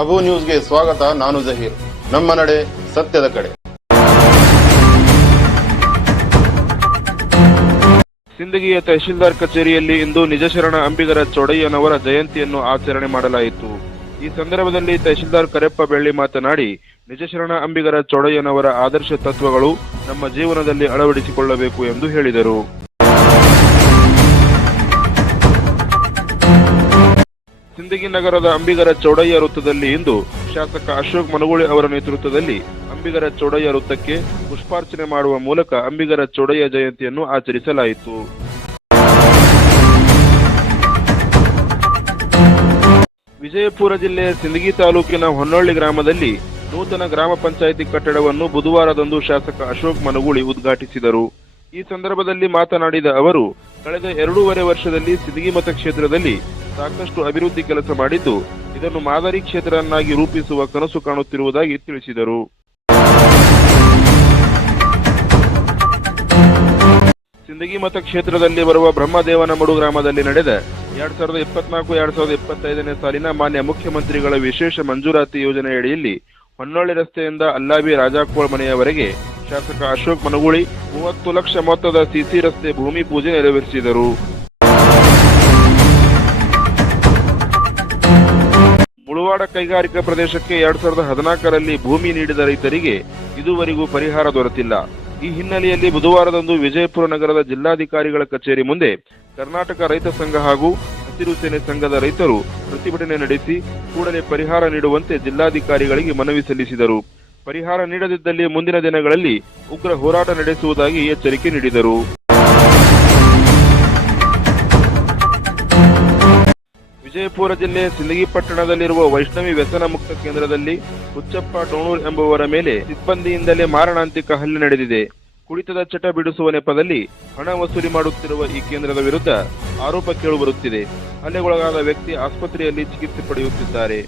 ಅಬು ನ್ಯೂಸ್ಗೆ ಸ್ವಾಗತ, ನಾನು ಜಹೀರ್. ನಮ್ಮ ನಡೆ ಸತ್ಯದ ಕಡೆ. ಸಿಂದಗಿಯ ತಹಶೀಲ್ದಾರ್ ಕಚೇರಿಯಲ್ಲಿ ಇಂದು ನಿಜಶರಣ ಅಂಬಿಗರ ಚೊಡಯ್ಯನವರ ಜಯಂತಿಯನ್ನು ಆಚರಣೆ ಮಾಡಲಾಯಿತು. ಈ ಸಂದರ್ಭದಲ್ಲಿ ತಹಶೀಲ್ದಾರ್ ಕರೆಪ್ಪ ಬೆಳ್ಳಿ ಮಾತನಾಡಿ, ನಿಜಶರಣ ಅಂಬಿಗರ ಚೊಡಯ್ಯನವರ ಆದರ್ಶ ತತ್ವಗಳು ನಮ್ಮ ಜೀವನದಲ್ಲಿ ಅಳವಡಿಸಿಕೊಳ್ಳಬೇಕು ಎಂದು ಹೇಳಿದರು. ಸಿಂದಗಿ ನಗರದ ಅಂಬಿಗರ ಚೌಡಯ್ಯ ವೃತ್ತದಲ್ಲಿ ಇಂದು ಶಾಸಕ ಅಶೋಕ್ ಮನಗೂಳಿ ಅವರ ನೇತೃತ್ವದಲ್ಲಿ ಅಂಬಿಗರ ಚೌಡಯ್ಯ ವೃತ್ತಕ್ಕೆ ಪುಷ್ಪಾರ್ಚನೆ ಮಾಡುವ ಮೂಲಕ ಅಂಬಿಗರ ಚೌಡಯ್ಯ ಜಯಂತಿಯನ್ನು ಆಚರಿಸಲಾಯಿತು. ವಿಜಯಪುರ ಜಿಲ್ಲೆಯ ಸಿಂದಗಿ ತಾಲೂಕಿನ ಹೊನ್ನೊಳ್ಳಿ ಗ್ರಾಮದಲ್ಲಿ ನೂತನ ಗ್ರಾಮ ಪಂಚಾಯಿತಿ ಕಟ್ಟಡವನ್ನು ಬುಧವಾರದಂದು ಶಾಸಕ ಅಶೋಕ್ ಮನಗೂಳಿ ಉದ್ಘಾಟಿಸಿದರು. ಈ ಸಂದರ್ಭದಲ್ಲಿ ಮಾತನಾಡಿದ ಅವರು, ಕಳೆದ ಎರಡೂವರೆ ವರ್ಷದಲ್ಲಿ ಸಿಂದಗಿ ಮತಕ್ಷೇತ್ರದಲ್ಲಿ ಸಾಕಷ್ಟು ಅಭಿವೃದ್ಧಿ ಕೆಲಸ ಮಾಡಿದ್ದು, ಇದನ್ನು ಮಾದರಿ ಕ್ಷೇತ್ರವನ್ನಾಗಿ ರೂಪಿಸುವ ಕನಸು ಕಾಣುತ್ತಿರುವುದಾಗಿ ತಿಳಿಸಿದರು. ಸಿಂದಗಿ ಮತಕ್ಷೇತ್ರದಲ್ಲಿ ಬರುವ ಬ್ರಹ್ಮದೇವನಮಡು ಗ್ರಾಮದಲ್ಲಿ ನಡೆದ ಎರಡ್ ಸಾವಿರದ ಇಪ್ಪತ್ನಾಲ್ಕು, ಎರಡ್ ಸಾವಿರದ ಇಪ್ಪತ್ತೈದನೇ ಸಾಲಿನ ಮಾನ್ಯ ಮುಖ್ಯಮಂತ್ರಿಗಳ ವಿಶೇಷ ಮಂಜೂರಾತಿ ಯೋಜನೆಯಡಿಯಲ್ಲಿ ಹೊನ್ನಾಳಿ ರಸ್ತೆಯಿಂದ ಅಲ್ಲಾಬಿ ರಾಜಾಕೋಳ್ ಮನೆಯವರೆಗೆ ಶಾಸಕ ಅಶೋಕ್ ಮನಗುಳಿ ಮೂವತ್ತು ಲಕ್ಷ ಮೊತ್ತದ ಸಿಸಿ ರಸ್ತೆ ಭೂಮಿ ಪೂಜೆ ನೆರವೇರಿಸಿದರು. ಮುಳವಾಡ ಕೈಗಾರಿಕಾ ಪ್ರದೇಶಕ್ಕೆ ಎರಡ್ ಸಾವಿರದ ಹದಿನಾಲ್ಕರಲ್ಲಿ ಭೂಮಿ ನೀಡಿದ ರೈತರಿಗೆ ಇದುವರೆಗೂ ಪರಿಹಾರ ದೊರೆತಿಲ್ಲ. ಈ ಹಿನ್ನೆಲೆಯಲ್ಲಿ ಬುಧವಾರದಂದು ವಿಜಯಪುರ ನಗರದ ಜಿಲ್ಲಾಧಿಕಾರಿಗಳ ಕಚೇರಿ ಮುಂದೆ ಕರ್ನಾಟಕ ರೈತ ಸಂಘ ಹಾಗೂ ಹಸಿರು ಸೇನೆ ಸಂಘದ ರೈತರು ಪ್ರತಿಭಟನೆ ನಡೆಸಿ ಕೂಡಲೇ ಪರಿಹಾರ ನೀಡುವಂತೆ ಜಿಲ್ಲಾಧಿಕಾರಿಗಳಿಗೆ ಮನವಿ ಸಲ್ಲಿಸಿದರು. ಪರಿಹಾರ ನೀಡದಿದ್ದಲ್ಲಿ ಮುಂದಿನ ದಿನಗಳಲ್ಲಿ ಉಗ್ರ ಹೋರಾಟ ನಡೆಸುವುದಾಗಿ ಎಚ್ಚರಿಕೆ ನೀಡಿದರು. ವಿಜಯಪುರ ಜಿಲ್ಲೆ ಸಿಂದಗಿ ಪಟ್ಟಣದಲ್ಲಿರುವ ವೈಷ್ಣವಿ ವ್ಯಸನ ಮುಕ್ತ ಕೇಂದ್ರದಲ್ಲಿ ಹುಚ್ಚಪ್ಪ ಡೋಣೂರ್ ಎಂಬುವರ ಮೇಲೆ ಸಿಬ್ಬಂದಿಯಿಂದಲೇ ಮಾರಣಾಂತಿಕ ಹಲ್ಲೆ ನಡೆದಿದೆ. ಕುಡಿತದ ಚಟ ಬಿಡಿಸುವ ನೆಪದಲ್ಲಿ ಹಣ ವಸೂಲಿ ಮಾಡುತ್ತಿರುವ ಈ ಕೇಂದ್ರದ ವಿರುದ್ಧ ಆರೋಪ ಕೇಳಿಬರುತ್ತಿದೆ. ಹಲ್ಲೆಗೊಳಗಾದ ವ್ಯಕ್ತಿ ಆಸ್ಪತ್ರೆಯಲ್ಲಿ ಚಿಕಿತ್ಸೆ ಪಡೆಯುತ್ತಿದ್ದಾರೆ.